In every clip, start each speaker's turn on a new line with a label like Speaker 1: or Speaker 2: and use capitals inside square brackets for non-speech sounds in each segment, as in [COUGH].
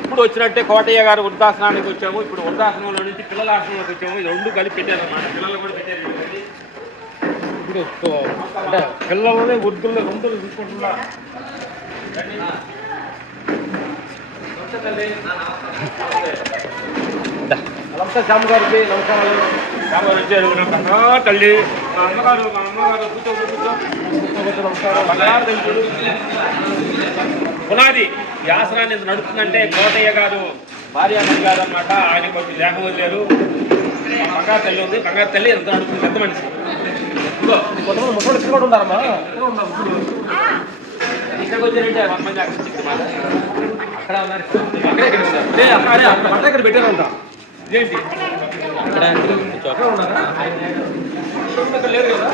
Speaker 1: ఇప్పుడు వచ్చినట్టే కోటయ్య గారు వృద్ధాసనానికి వచ్చాము. ఇప్పుడు వృద్ధాసనంలో నుంచి పిల్లల ఆసనంలోకి వచ్చాము. ఇది రెండు కలిపి పెట్టారన్నమాట పిల్లలు కూడా పెట్టారు. ఇప్పుడు అంటే పిల్లలని వృద్ధుల్ని రెండు చూసుకుంటున్నా నమస్తే శ్యామ్ గారికి నమస్కారాలు శ్యామ్ గారు వచ్చారు. తల్లి. మా అమ్మగారు మా అమ్మగారు కూర్చో కూర్చో. నమస్కారం. పునాది. ఈ ఆసనాన్ని నడుస్తుందంటే నడుపుతుందంటే కోటయ్య గారు భార్య గారు అనమాట ఆయన కొంచెం లేక వదిలేరు. మా బంగారు తల్లి ఉంది. బంగారు తల్లి ఎంత నడుపుతుంది? పెద్ద మనిషి. కొంతమంది ముసలి ఇక్కడ కూడా ఉన్నారమ్మా ఇక్కడికి వచ్చారంటే మంది అక్కడ అక్కడ ఉన్నారు అక్కడే ఇక్కడ ఉన్నారు అక్కడ పెట్టారంట ఏంటి అక్కడ అక్కడ ఉన్నారా? లేరు కదా.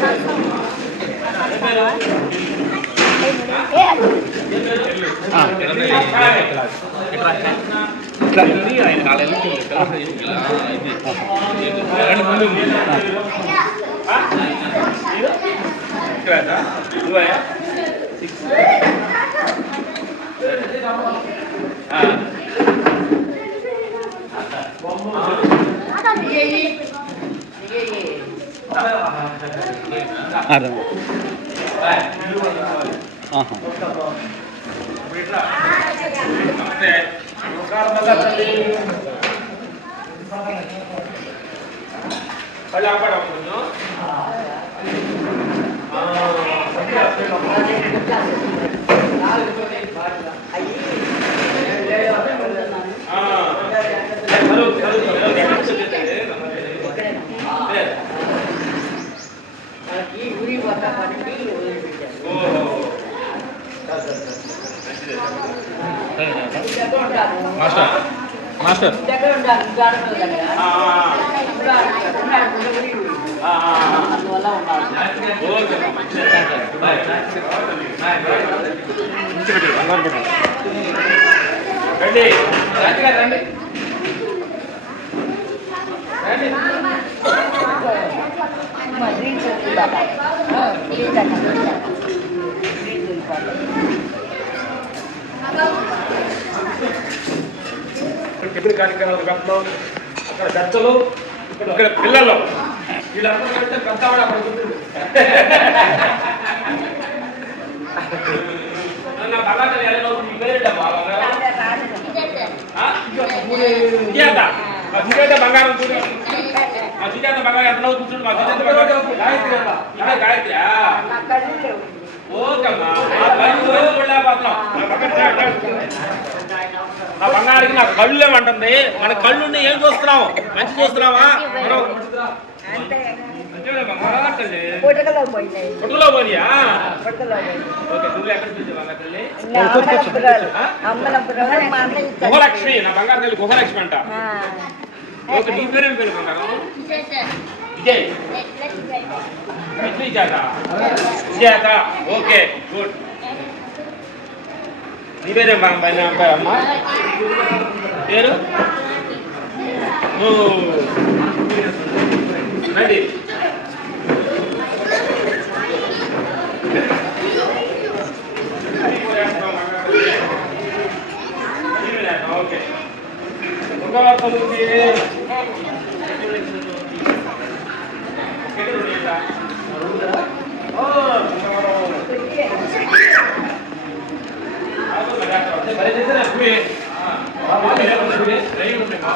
Speaker 1: Yeah, yeah.
Speaker 2: అర్థం ఆహా.
Speaker 1: కళ్ళు ఆపడప్పుడు
Speaker 2: మాస్టర్ మాస్టర్.
Speaker 3: అందువల్ల ఉండాలి.
Speaker 1: రండి. గారు రండి. టిఫిన్ కార్యక్రమాలు కట్టడం అక్కడ పెద్దలు ఇక్కడ పిల్లలు వీళ్ళందరూ? మీ పేరేంటమ్మా బంగారం? ఆ? సుజాత. మా సుజాత బంగారం చూడు మా సుజాత బంగారం ఎంత నవ్వు కూర్చుండు మా సుజాత బంగారం గాయత్రి అమ్మా. ఇదే గాయత్రియా ఓకేమ్మా మా కళ్ళు రోజు కూడా పోతున్నాం. నా పక్కన రా, రా. నా బంగారికి నా కళ్ళు ఏమంటుంది మన కళ్ళు ఏం చూస్తున్నావు మంచి చూస్తున్నావా మనం మంచిగా బంగారం తల్లి.
Speaker 3: పుట్టకలో పోయినాయి
Speaker 1: ఫోటోలో పోనీయా
Speaker 3: పుట్టకలో పోయినాయి
Speaker 1: ఓకే నువ్వు ఎక్కడ చూసావు బంగారు తల్లి
Speaker 3: అమ్మలపురాలు అమ్మలపురాలు మా అన్నయ్య ఇచ్చాడు.
Speaker 1: గుహలక్ష్మి నా బంగారు తల్లి గుహలక్ష్మి అంట
Speaker 3: ఆ.
Speaker 1: ఓకే నీ పేరేం పేరు బంగారం విజయ్. విజయ్ జాత విజయాత ఓకే గుడ్. నీ పేరేం బా- పైన అబ్బాయి అమ్మ? పేరు? ఓ. రండి. ఓకే. శుక్రవారం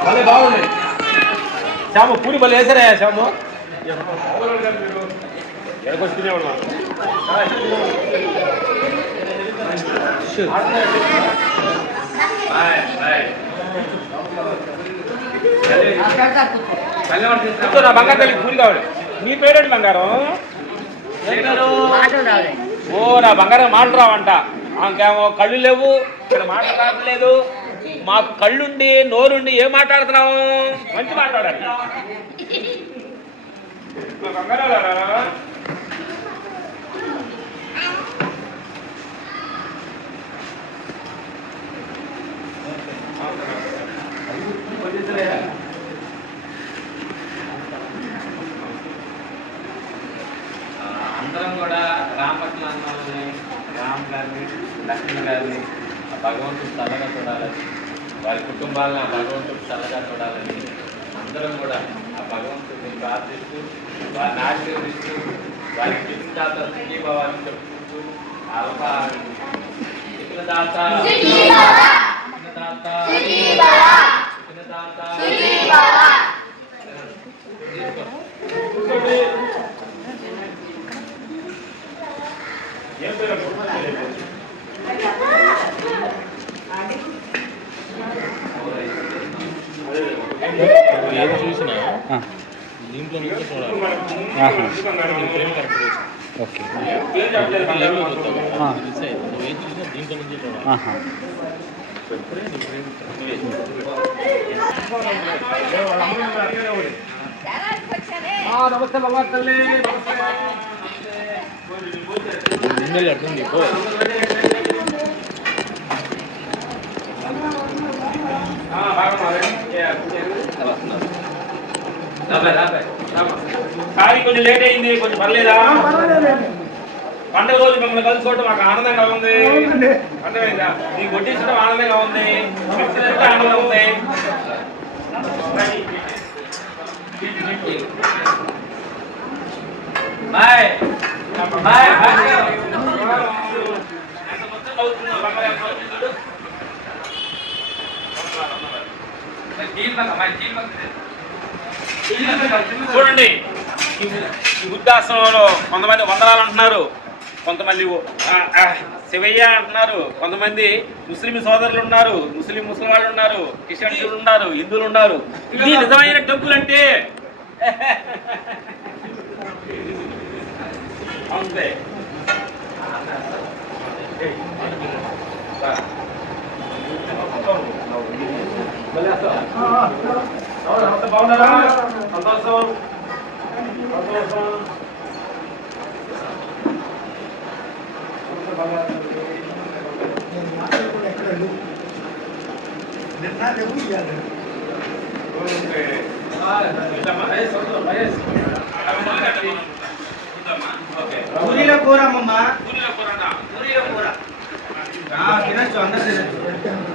Speaker 1: ఉంది బాగుంది శ్యాము పూరి బలి వేసారా శ్యాము ఎడకొచ్చుకునేవాడు కూర్చో, నా బంగారు తల్లి పూరి కావాలి. మీ పేరేంటి బంగారం? ఓ నా బంగారం మాటలు రావంట. ఆమెకేమో కళ్ళు లేవు ఇక్కడ మాటలు రావట్లేదు. మాకు కళ్ళుండి నోరుండి ఏం మాట్లాడుతున్నావు? మంచి మాట్లాడాలి. మా బంగారాలారా?
Speaker 4: అందరం కూడా
Speaker 1: రామకృష్ణ రామ్ గారిని లక్ష్మి గారిని ఆ భగవంతుడు చల్లగా చూడాలని వారి కుటుంబాలను ఆ భగవంతుడు చల్లగా చూడాలని అందరం కూడా ఆ భగవంతుడిని ప్రార్థిస్తూ వారిని ఆశీర్వదిస్తూ వారి జీవితాలతో సంజీభావాన్ని చెప్పుకుంటూ అల్పా చిన్నదాత చిన్నదాత చిన్నదాత ఏం పేరు
Speaker 4: ఏది చూసినా
Speaker 2: ఆ,
Speaker 4: దీంట్లో నుంచి చూడాలి
Speaker 2: ఆహా.
Speaker 4: నీ ఫ్రేమ్ కరెక్ట్ చేసుకో.
Speaker 2: ఓకే
Speaker 1: ఏం చెప్పలేదు
Speaker 4: నువ్వు ఏమో చూస్తావు.
Speaker 2: ఆ.
Speaker 4: నువ్వు మిస్ అయ్యావు. నువ్వు ఏది చూసినా దీంట్లో నుంచి చూడాలి
Speaker 2: ఆహా.
Speaker 4: అప్పుడే నీ ఫ్రేమ్ కరెక్ట్
Speaker 1: నమస్తే బాబా తల్లి
Speaker 4: ముందే అర్థం నీకు
Speaker 1: కానీ కొంచెం లేట్ అయింది కొంచెం పర్లేదా? పండుగ రోజు మిమ్మల్ని కలుసుకోవడం మాకు ఆనందంగా ఉంది. అర్థమైందా? నీకు వడ్డించడం ఆనందంగా ఉంది. ఆనందంగా ఉంది. బాయ్. బాయ్. చూడండి. ఈ బుద్ధాశ్రమంలో వృద్ధాశ్రమంలో కొంతమంది వందనాలు అంటున్నారు. కొంతమంది శివయ్య అంటున్నారు. కొంతమంది ముస్లిం సోదరులు ఉన్నారు. ముస్లిం ముస్లిం వాళ్ళు ఉన్నారు. క్రిస్టియన్లు ఉన్నారు. హిందువులు ఉన్నారు. ఇది నిజమైన టెంపుల్ అంటే అంతే నమస్తే బాగున్నారా సంతోషం సంతోషం
Speaker 5: పూరీల కూర అమ్మమ్మ
Speaker 1: పూరీల కూరనా?
Speaker 5: పూరీల కూర తినొచ్చు అందరు తినొచ్చు.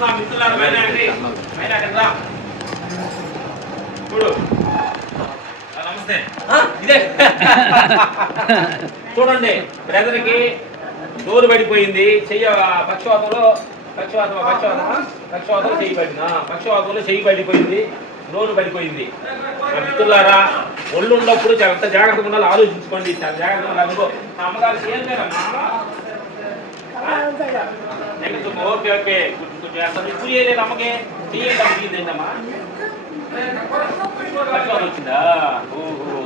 Speaker 1: నా మిత్రులారా పైన అండి పైన రా. చూడు. నమస్తే. ఇదే. చూడండి బ్రదర్కి డోరు పడిపోయింది. చెయ్య పక్షవాతంలో పక్షవాతం పక్షవాతం పక్షవాతంలో చెయ్యి పడింది? ఆ, పక్షవాతంలో చెయ్యి పడిపోయింది. నోరు పడిపోయింది. మా మిత్రులారా ఒళ్ళు ఉన్నప్పుడు ఎంత జాగ్రత్తగా ఉండాలి ఆలోచించుకోండి. చాలా జాగ్రత్తగా అనుకో మా అమ్మగారు ఏం నెక్స్ట్ ఓకే ఓకే. గుడ్ అసలు ఇప్పుడు చేయలేదు అమ్మకి చెయ్యండి అమ్మకి ఏంటమ్మా పక్షవాతం వచ్చిందా? ఓహో.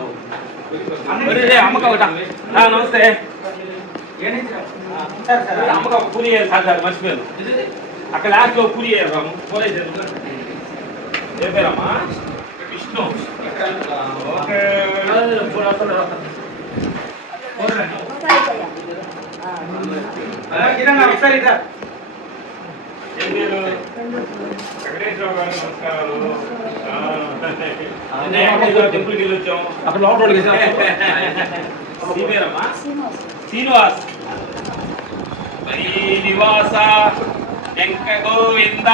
Speaker 1: అమ్మకి ఒకట. నమస్తే.
Speaker 5: సరే
Speaker 1: అమ్మకి ఒక పూరి వేయాలి సార్ సార్ మర్చిపోయాను. అక్కడ లాస్ట్లో పూరి వేయాలి ఏ పేరమ్మా? విష్ణు. ఓకే.
Speaker 5: ఒకసారి
Speaker 4: అక్కడ లోపల
Speaker 1: శ్రీనివాస్. శ్రీనివాస వెంక గోవింద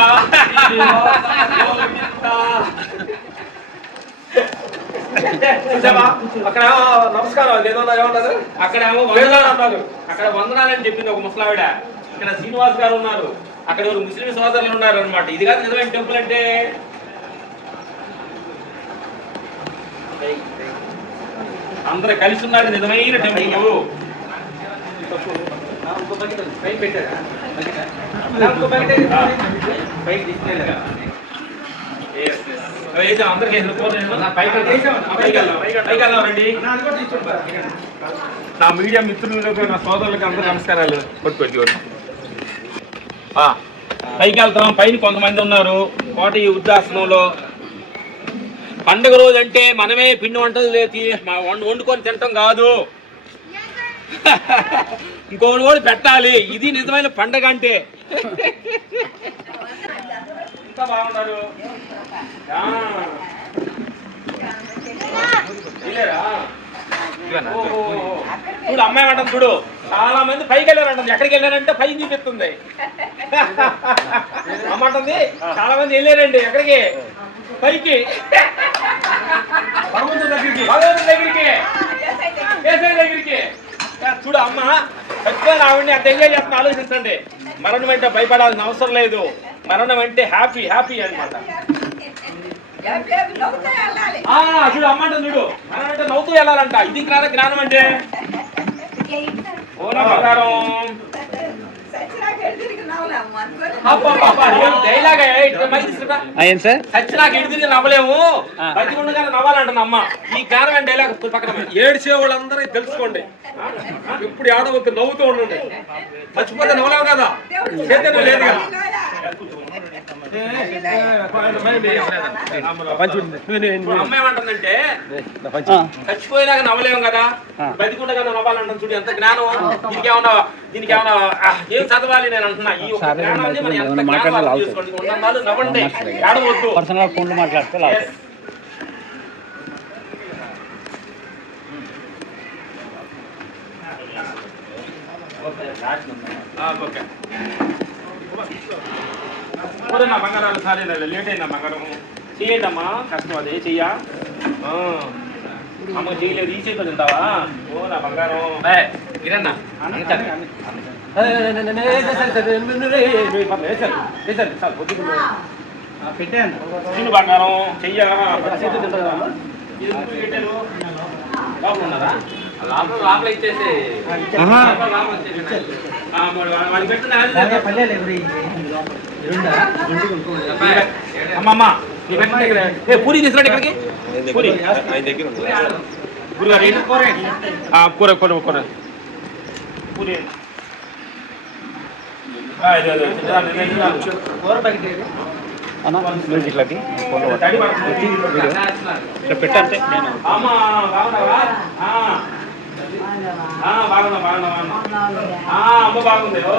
Speaker 5: అక్కడ నమస్కారం ఏదో ఏమన్నారు?
Speaker 1: అక్కడ ఏమో అన్నారు. అక్కడ వందనాలని చెప్పింది ఒక ముసలావిడ. ఇక్కడ శ్రీనివాస్ గారు ఉన్నారు. అక్కడ ఎవరు ముస్లిం సోదరులు ఉన్నారనమాట ఇది కాదు నిజమైన టెంపుల్ అంటే. అందరూ కలిసి ఉన్నారు నిజమైన టెంపుల్. అందరికి నా మీడియా మిత్రులకు నా సోదరులకు అందరూ నమస్కారాలు. కొట్టు. పైకి వెళ్తాం పైన కొంతమంది ఉన్నారు. కోట ఈ వృద్ధాశ్రమంలో. పండుగ రోజు అంటే మనమే పిండి వంటలు లేచి వండు వండుకొని తినటం కాదు. [LAUGHS] ఇంకోటి కూడా పెట్టాలి. ఇది నిజమైన పండగ అంటే. బాగున్నారు. వెళ్ళారా? చూడు. అమ్మాయి అంటుంది చూడు. చాలా మంది పైకి వెళ్ళారంటుంది ఎక్కడికి వెళ్ళారంటే పైకి చూపిస్తుంది అమ్మ [LAUGHS] అంటుంది చాలా మంది వెళ్ళారండి ఎక్కడికి? పైకి. భగవంతుడి దగ్గరికి. భగవంతుడి దగ్గరికి. దగ్గరికి. చూడు అమ్మ చచ్చిపోయిన ఆవిడని అంత ఎంజాయ్ చేస్తున్న ఆలోచించండి. మరణం అంటే భయపడాల్సిన అవసరం లేదు. మరణం అంటే హ్యాపీ హ్యాపీ అన్నమాట. ఆ, చూడు అమ్మ అంటే చూడు అంటే నవ్వుతూ వెళ్ళాలంట. ఇది జ్ఞాన జ్ఞానం అంటే? ఓ నా బంగారం. నవ్వలేము. బతికుండగానే నవ్వాలంటున్న అమ్మ. ఈ జ్ఞానం డైలాగ్ పక్కన ఏడ్చే వాళ్ళందరూ తెలుసుకోండి. ఇప్పుడు ఏడవద్దు నవ్వుతూ ఉండండి. చచ్చిపోతే నవ్వలేవు కదా? చైతన్యం లేదు కదా ఇప్పుడు అమ్మ ఏమంటుందంటే చచ్చిపోయినాక నవ్వలేము కదా బతికుండగా నవ్వాలంటాం చూడు ఎంత జ్ఞానం. దీనికి ఏమన్నా దీనికి ఏమన్నా ఏం చదవాలి నేను అంటున్నా. ఈ ఒక్క జ్ఞానాన్ని మనం ఎంత జ్ఞానం చేసుకోండి. నవ్వండి. ఏడవద్దు.
Speaker 2: పర్సనల్ ఫోన్లో మాట్లాడితే లాభం.
Speaker 1: Yes. ఆ, ఓకే. ఒరే నా బంగారాలు సరే లేట్ అయిందా బంగారం చేయండి అమ్మా కష్టం అదే చెయ్యా. అమ్మ చేయలేదు ఈ చేతితో తింటావా ఓ నా బంగారం గిరన్నా
Speaker 5: పెట్టాను
Speaker 1: చిన్న బంగారం చెయ్యా చేతితో తింటావా ఇది లోపల ఉన్నారా లోపల లోపల లోపల లోపల పెట్టిన
Speaker 5: ఎవరు
Speaker 1: అమ్మమ్మ పూరి తీసుకురండి ఇక్కడికి. కూర కూర కూర పూరి?
Speaker 2: అన్న
Speaker 1: పడుతుంది.
Speaker 2: ఇట్లా పెట్టంటే నేను
Speaker 1: అమ్మ బాగున్నా బాగున్నా బాగుంది. ఓ.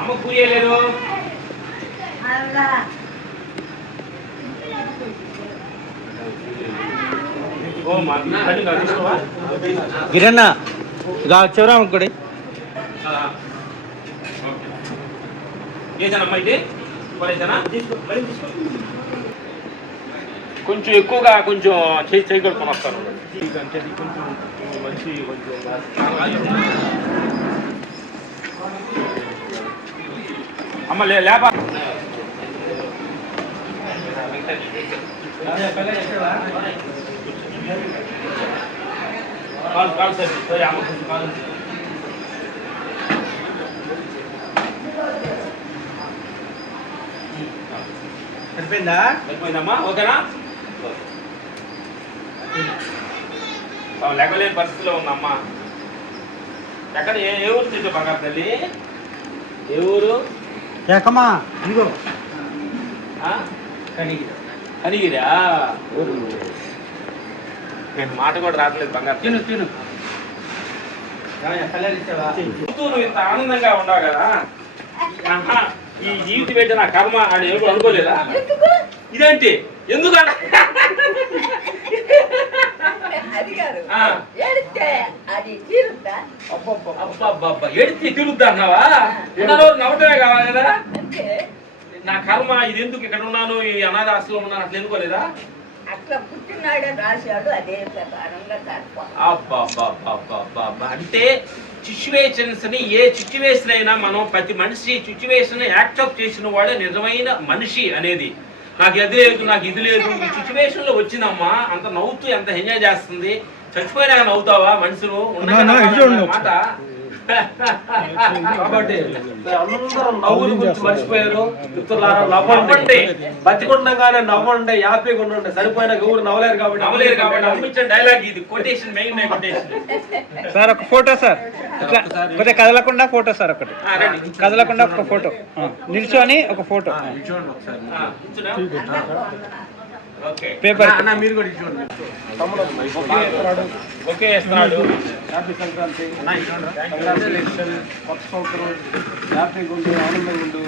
Speaker 1: అమ్మ పూరి వేయలేదు ఓ మా తల్లి కాదు తీసుకోవా
Speaker 5: గిరన్న
Speaker 1: ఇది? వేసానా కొంచెం ఎక్కువగా కొంచెం చేయి చేయి కడుక్కొని వస్తాను మంచి కొంచెం అమ్మ లే లేపా. కాదు కాదు సార్ సరే అమ్మ కొంచెం కాదు
Speaker 5: సరిపోయిందా?
Speaker 1: అయిపోయిందమ్మా ఓకేనా? లెగలేని పరిస్థితిలో ఉందమ్మా. ఎక్కడ ఏ ఏ ఊరు తిట్టు బంగారు తల్లి? ఏ ఊరు?
Speaker 5: ఏకమ్మా ఇదిగో.
Speaker 1: ఆ?
Speaker 5: కడిగి
Speaker 1: కనిగిరా నేను మాట కూడా రావట్లేదు బంగారు.
Speaker 5: తిను తిను.
Speaker 1: నువ్వు ఇంత ఆనందంగా ఉన్నావు కదా? ఈ జీవితం ఏంటి నా కర్మ అని ఎప్పుడు అనుకోలేదా? ఇదేంటి? ఎందుకంట.
Speaker 3: ఏడితే
Speaker 1: తిరుగుద్దా అన్నావా? నవ్వటమే కావాలి కదా?
Speaker 3: అంటే
Speaker 1: నా కర్మ ఇది ఎందుకు ఇక్కడ ఉన్నాను? ఈ అనాథ ఆశ్రమంలో ఉన్నాను అట్లా ఎందుకోలేదా?
Speaker 3: అట్లా పుట్టినాడని రాశాడు అదే ప్రకారంగా.
Speaker 1: అంటే సిచ్యువేషన్స్ని ఏ సిచ్యువేషన్ అయినా మనం ప్రతి మనిషి సిచ్యువేషన్ యాక్సెప్ట్ చేసిన వాడే నిజమైన మనిషి అనేది. నాకు అది లేదు నాకు ఇది లేదు. ఈ సిచ్యువేషన్లో వచ్చిందమ్మా. అంత నవ్వుతూ ఎంత ఎంజాయ్ చేస్తుంది. చచ్చిపోయినాక నవ్వుతావా మనుషులు? మాట.
Speaker 5: కాబట్టి అందరూ నవ్వుల గురించి మర్చిపోయారు మిత్రులారా నవ్వండి బతికుండగానే నవ్వండి హ్యాపీగా ఉండండి సరిపోయిన ఎవరు నవ్వలేరు కాబట్టి
Speaker 1: నవ్వలేరు కాబట్టి డైలాగ్ ఇది కొటేషన్ మెయిన్ కొటేషన్
Speaker 2: సార్ ఒక ఫోటో సార్ కొద్దిగా కదలకుండా ఫోటో సార్ ఒకటి కదలకుండా ఒక ఫోటో నిల్చొని ఒక ఫోటో
Speaker 1: ఓకే
Speaker 2: పేపర్
Speaker 4: మీరు కూడా ఇచ్చుకోండి
Speaker 1: ఓకే
Speaker 5: సంక్రాంతి కంగ్రాచులేషన్ కొత్త సంవత్సరం హ్యాపీగా ఉండు ఆనందంగా ఉండు